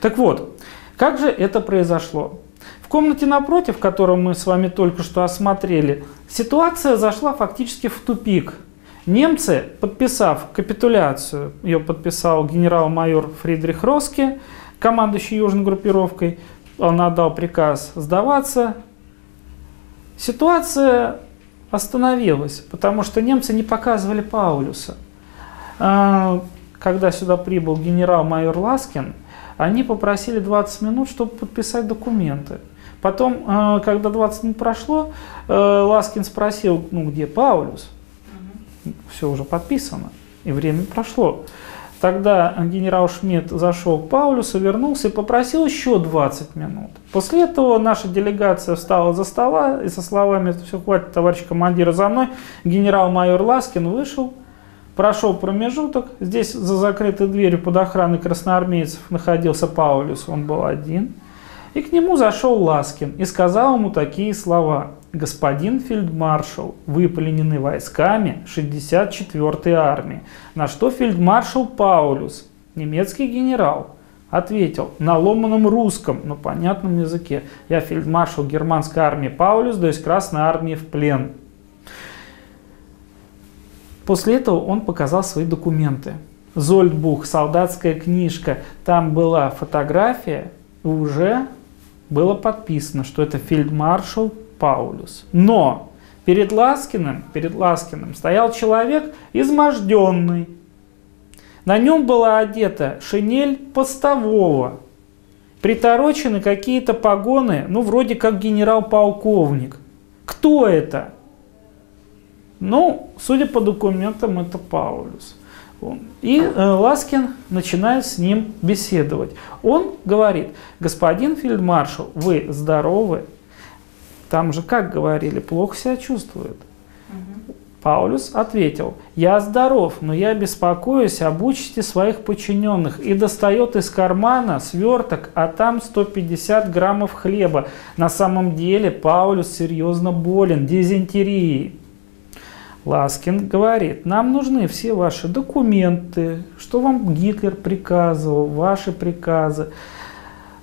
Так вот, как же это произошло? В комнате напротив, которую мы с вами только что осмотрели, ситуация зашла фактически в тупик. Немцы, подписав капитуляцию, ее подписал генерал-майор Фридрих Роске, командующий южной группировкой, он отдал приказ сдаваться. Ситуация остановилась, потому что немцы не показывали Паулюса. Когда сюда прибыл генерал-майор Ласкин, они попросили 20 минут, чтобы подписать документы. Потом, когда 20 минут прошло, Ласкин спросил, ну где Паулюс? Все уже подписано, и время прошло. Тогда генерал Шмидт зашел к Паулюсу, вернулся и попросил еще 20 минут. После этого наша делегация встала за стола и со словами «все, хватит, товарищ командир, за мной», генерал-майор Ласкин вышел, прошел промежуток. Здесь за закрытой дверью под охраной красноармейцев находился Паулюс, он был один. И к нему зашел Ласкин и сказал ему такие слова: «Господин фельдмаршал, вы пленены войсками 64-й армии». На что фельдмаршал Паулюс, немецкий генерал, ответил на ломаном русском, но понятном языке: «Я фельдмаршал германской армии Паулюс, даюсь Красной армии в плен». После этого он показал свои документы. Зольдбух, солдатская книжка, там была фотография, и уже было подписано, что это фельдмаршал Паулюс. Но перед Ласкиным стоял человек изможденный. На нем была одета шинель постового, приторочены какие-то погоны, ну вроде как генерал-полковник. Кто это? Ну, судя по документам, это Паулюс. И Ласкин начинает с ним беседовать. Он говорит: господин фельдмаршал, вы здоровы? Там же, как говорили, плохо себя чувствует. Паулюс ответил: я здоров, но я беспокоюсь об участи своих подчиненных. И достает из кармана сверток, а там 150 граммов хлеба. На самом деле Паулюс серьезно болен дизентерией. Ласкин говорит: нам нужны все ваши документы, что вам Гитлер приказывал, ваши приказы.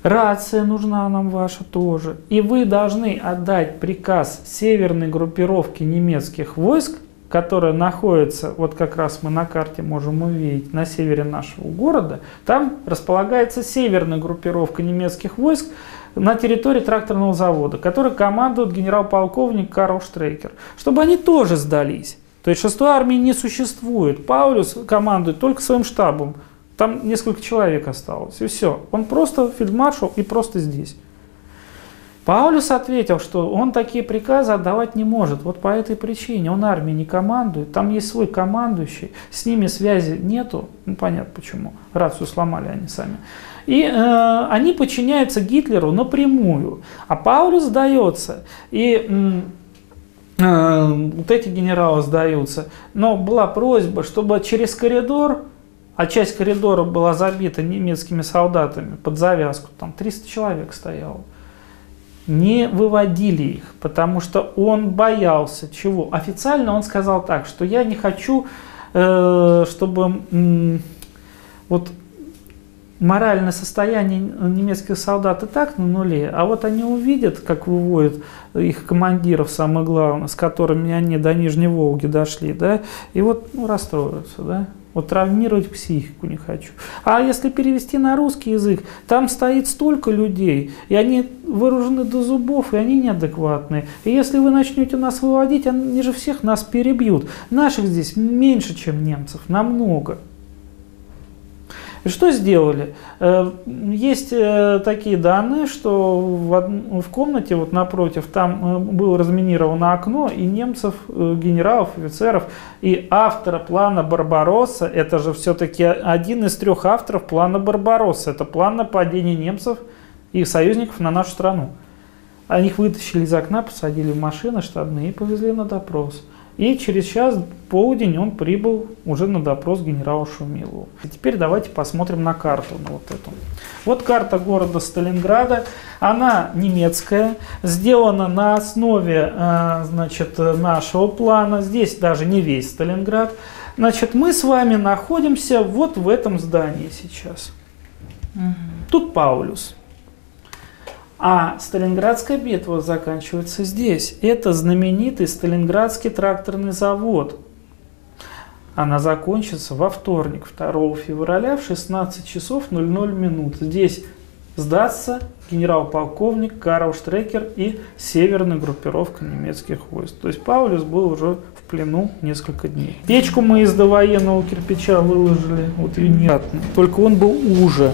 Рация нужна нам ваша тоже. И вы должны отдать приказ северной группировке немецких войск, которая находится, вот как раз мы на карте можем увидеть, на севере нашего города. Там располагается северная группировка немецких войск на территории тракторного завода, который командует генерал-полковник Карл Штрейкер, чтобы они тоже сдались. То есть 6-й армии не существует. Паулюс командует только своим штабом. Там несколько человек осталось, и все. Он просто фельдмаршал и просто здесь. Паулюс ответил, что он такие приказы отдавать не может. Вот по этой причине он армией не командует. Там есть свой командующий, с ними связи нету. Ну, понятно почему. Рацию сломали они сами. И они подчиняются Гитлеру напрямую. А Паулюс сдается. И вот эти генералы сдаются. Но была просьба, чтобы через коридор, а часть коридора была забита немецкими солдатами под завязку, там 300 человек стояло, не выводили их, потому что он боялся чего? Официально он сказал так, что я не хочу, чтобы вот моральное состояние немецких солдат и так на нуле, а вот они увидят, как выводят их командиров, самое главное, с которыми они до Нижней Волги дошли, да, и вот расстроятся, да. Вот травмировать психику не хочу. А если перевести на русский язык, там стоит столько людей, и они вооружены до зубов, и они неадекватные. И если вы начнете нас выводить, они же всех нас перебьют. Наших здесь меньше, чем немцев, намного. И что сделали? Есть такие данные, что в комнате вот напротив там было разминировано окно, и немцев, генералов, офицеров, и автора плана Барбаросса, это же все-таки один из 3 авторов плана Барбаросса, это план нападения немцев и союзников на нашу страну. Они их вытащили из окна, посадили в машины штабные и повезли на допрос. И через час, полдень, он прибыл уже на допрос генералу Шумилову. И теперь давайте посмотрим на карту, на вот эту. Вот карта города Сталинграда. Она немецкая, сделана на основе значит, нашего плана. Здесь даже не весь Сталинград. Значит, мы с вами находимся вот в этом здании сейчас. Тут Паулюс. А Сталинградская битва заканчивается здесь. Это знаменитый Сталинградский тракторный завод. Она закончится во вторник, 2 февраля в 16 часов 00 минут. Здесь сдастся генерал-полковник Карл Штрейкер и северная группировка немецких войск. То есть Паулюс был уже в плену несколько дней. Печку мы из довоенного кирпича выложили, вот ее нет. Только он был уже.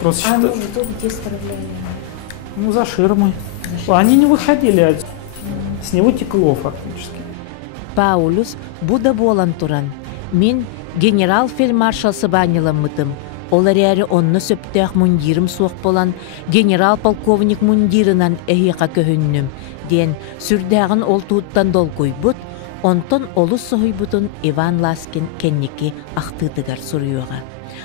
Просто а может, тут где справляли? Ну, за ширмой. Они не выходили отсюда. С него текло фактически. Паулюс буда болан туран. Мин генерал-фельдмаршал сыбанеламмытым. Олар әрі онны сөптәқ мундирым суық болан генерал-полковник мундирынан әйеқа көхіннім. Ден сүрдәғін ол туыттан дол көйбұт, онтон олы соғайбұтын Иван Ласкин кеннеки ақтыдығар сұруыға.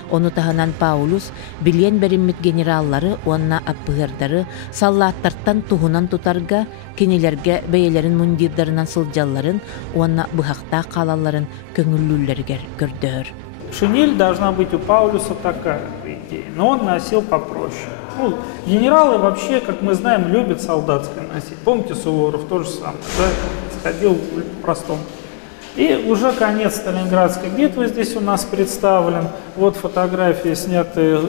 Оны тағынан Паулюс билен бериммит генераллары, онна аппығырдары, саллаттартан туғынан тутарға, кенелерге бәйелерін мундирдарынан сылжалларын, онна бұхақта қалаларын көңіллілергер көрдір. Шинель должна быть у Паулюса такая, по идее, но он носил попроще. Ну, генералы вообще, как мы знаем, любят солдатское носить. Помните, Суворов тоже самое, да? Сходил по-простому. И уже конец Сталинградской битвы здесь у нас представлен. Вот фотографии, снятые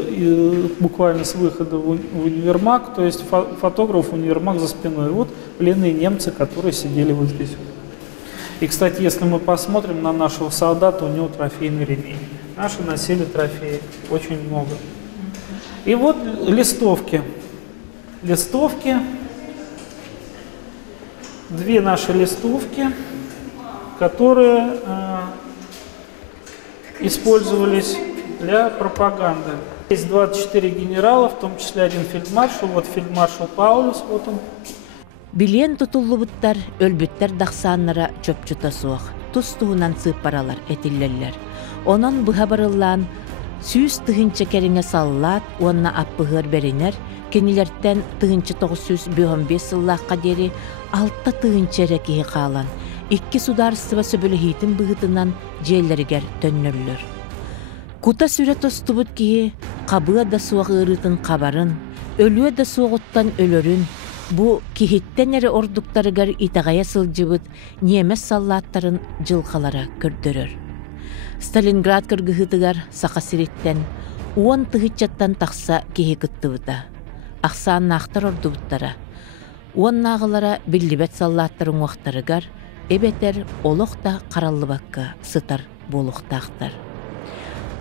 буквально с выхода в универмаг, то есть фотограф универмаг за спиной. Вот пленные немцы, которые сидели вот здесь. И, кстати, если мы посмотрим на нашего солдата, у него трофейный ремень. Наши носили трофеи, очень много. И вот листовки. Листовки. 2 наши листовки, которые использовались для пропаганды. Есть 24 генерала, в том числе один фельдмаршал. Вот фельдмаршал Паулюс, вот он. Билен тутуллубуттар өлбүттер дахсааннара чөпчүта суох. Тус туһунан сыппаралар этиллеллер. Онон быха барыллаан сүүс тыгынча кериңе саллаат, уонна аппыгыр беринер, кенилерттен тыгынча 915 сыллааққа дери 6 тыгынча рекиһи хаалан. 2 сударыстыва сөбөлө хитин быгытынан жээллеригер төннөллөр. Кута сүрэ тостубут киһи кабыа да суох ырытын кабарын, өлүө да суогуттан өлөрүн, бу киһиттен эре ордуктарыгар итагая сылжыбыт немес саллааттарын жылхалара көрдөрөр. Сталинград кыргыһытыгар саха сириттен, уон тыгычаттан тахса киһи кыттыбыта. Ахсааннаахтар ордубуттара. Уоннаагылара биллибет саллааттарын уақтарыгар, эбетер олохта караллыбакка сытар болуктаахтар.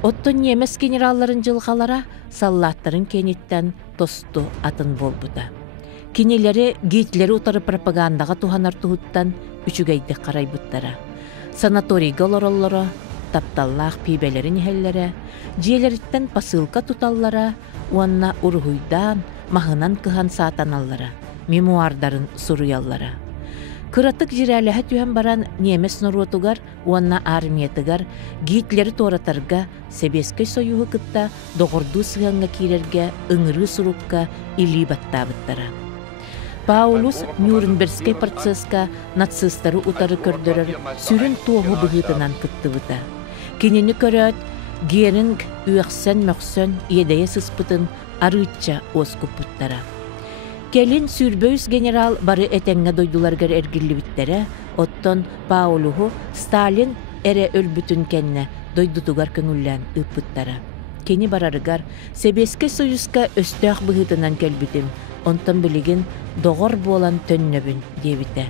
Оттон немес генералларын жылхалара саллааттарын кениттен тосту атын болбута. Кинилери гитлери утары пропагандага туханар туһуттан үчүгейди карайбыттара. Санаторийга олороллоро, тапталлаах пибелерин иһеллере, жиэлериттен посылка туталлара, уанна ургуйдан, махынан кыхан саатаналлара, мемуардарын суруяллара. Кыратык жирэлэхэ түһэн баран немес норуотугар, уанна армиятыгар, гитлери туоратарга, Себескөй союһу кытта доғорду сыһаңга киирерге, ыңырыы сурукка илиибаттаабыттара. Паулюс Нюрнбергскай процесска нацистары утары көрдөрөр, сүрүн туоху быһытынан кыттыбыта. Кинини көрөт, Геринг үөхсөн-мөхсөн иедeye сыспытын арыытча оскуппуттара. Келин сүрбөйс генерал бары этеңге дойдуларгар эргиллибиттере, оттон Паулюху Сталин эре өлбүтүн кенне дойдутугар көңүллән ыппыттара. Кени барарыгар Себескөй союзка өстөөх быһытынан келбитим, онтон билигин доғор болан төннөбүн дебите.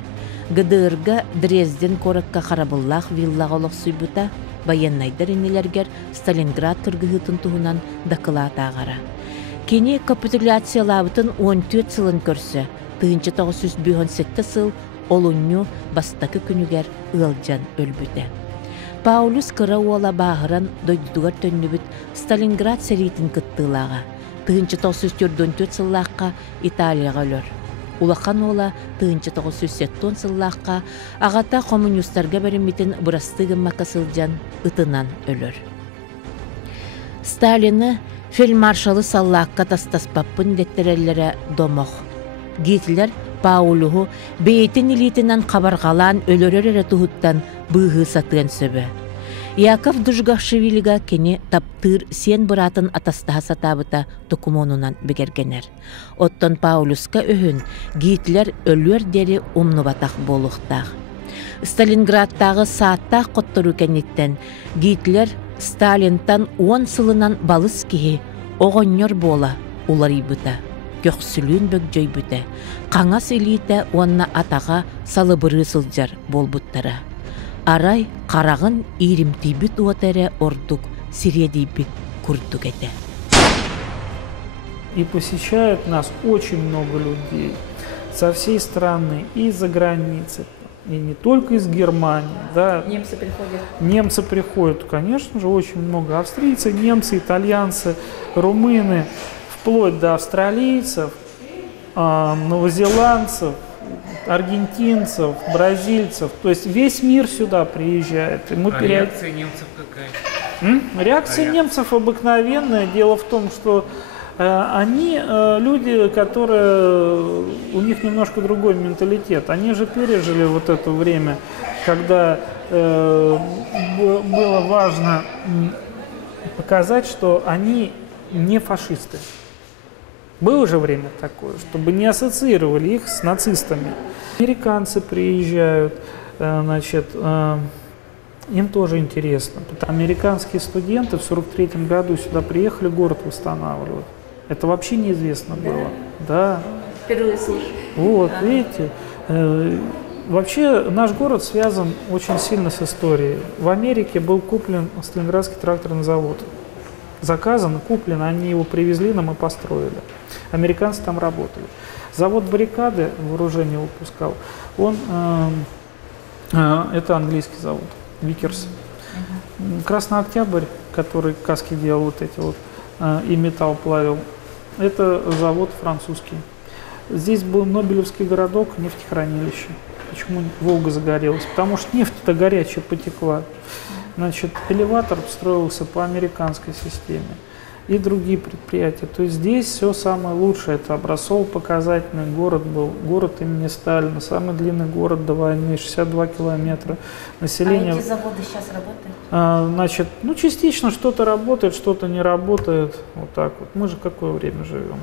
Гыдырга Дрезден коракка харабыллах виллага олохсуйбута, байяннайдар инелергер Сталинград кыргыһытын туһунан дакылаатаагара. Кени капитуляциялаабытын 14 сылын көрсө, 1997 сыл олунню бастакы күнүгер ылжан өлбүтэ. Паулюс кыра уола баахыран дойдутугар төннүбүт Сталинград серитин кыттыылаага. 1944 сыллааққа Италияға өлөр. Улахан ола 1970 сыллааққа ағата коммунистарга беримитин бұрастығымақа сылжан ытынан өлөр. Сталины фельдмаршалы саллааққа тастаспаппын деттереллері домох. Гитлер Паулюху бейтин илитинен қабарғалан өлөрөр туһуттан быһы сатыан сөбө. Яков Дужгашвилига кени таптыр сен бұратын атастаға сатабыта докумонунан бігергенер. Оттон Паулюска өһүн Гитлер өлөр дери умнубатақ болуқтақ. Сталинградтағы сааттақ қоттыру кенниттен Гитлер Сталинтан 10 сылынан балыс кихи оғоннер бола уларибыта. Көхсүлүүн бөгжөй бүті. Қаңас илите онна атаға салыбыры сылжар болбуттара. Арай қарағын иримтибит уатере ордук сиредибит курдук эте. И посещает нас очень много людей со всей страны и за границей, и не только из Германии. Да. Немцы приходят? Немцы приходят, конечно же, очень много. Австрийцы, немцы, итальянцы, румыны, вплоть до австралийцев, новозеландцев, аргентинцев, бразильцев. То есть весь мир сюда приезжает. И мы реакция немцев какая? Реакция немцев обыкновенная. Дело в том, что они люди, которые... У них немножко другой менталитет. Они же пережили вот это время, когда было важно показать, что они не фашисты. Было же время такое, чтобы не ассоциировали их с нацистами. Американцы приезжают, значит, им тоже интересно. Американские студенты в 1943 году сюда приехали, город восстанавливать. Это вообще неизвестно было. Да. Впервые слышу. Вот, видите. Вообще наш город связан очень сильно с историей. В Америке был куплен Сталинградский тракторный завод. Заказан, куплен, они его привезли, нам и построили. Американцы там работали. Завод «Баррикады» вооружение выпускал. Это английский завод, Викерс. Красный Октябрь, который каски делал вот эти вот, и металл плавил, это завод французский. Здесь был Нобелевский городок, нефтехранилище. Почему Волга загорелась? Потому что нефть-то горячая потекла. Значит, элеватор строился по американской системе и другие предприятия. То есть здесь все самое лучшее. Это образцово-показательный город был. Город имени Сталина. Самый длинный город до войны, 62 километра. Население... А эти заводы сейчас работают? Значит, ну частично что-то работает, что-то не работает. Вот так вот. Мы же какое время живем.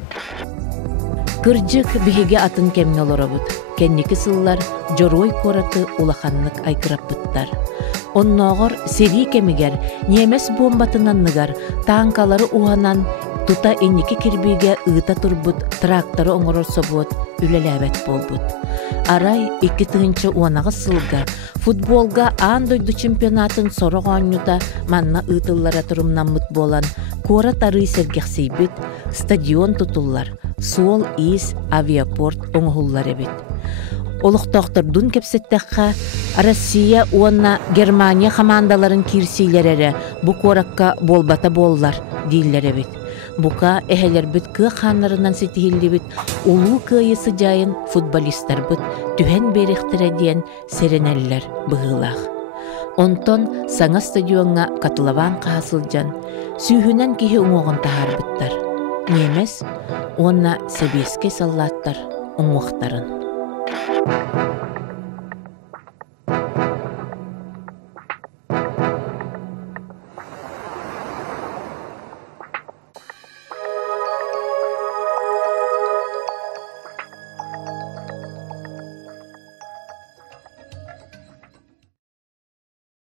Кырдьык биһиге атын кемне олоробут. Кенники сыллар жорой кораты улаханнык айкыраппыттар. Онноогор сери кемигер немес бомбатынанныгар танкалары уанан тута инники кирбиге ыта турбут тракторы оңорор собут үлеләбет болбут. Арай 2-тыгынчы уанагы сылга футболга андойду чемпионатын сорогоннута манна ытыллара турумнаммыт болан кора тары сергексейбит стадион тутуллар суол ис авиапорт оңохуллар эбит. Олуқтоқтырдун кепсеттәққа Россия уанна Германия командаларын кирсилерері бу коракка болбата боллар дейілер бит. Бука эхелер бит кы ханнарынан сетихилли бит улу кыйысы жайын футболисттар бит түһен берехтире диен серенеллер быгылах. Онтон саңа стадионга катылаван каасылжан сүйхүнен кихи уңоғын тахар биттар. Немес уанна себеске саллаттар уңуқтарын.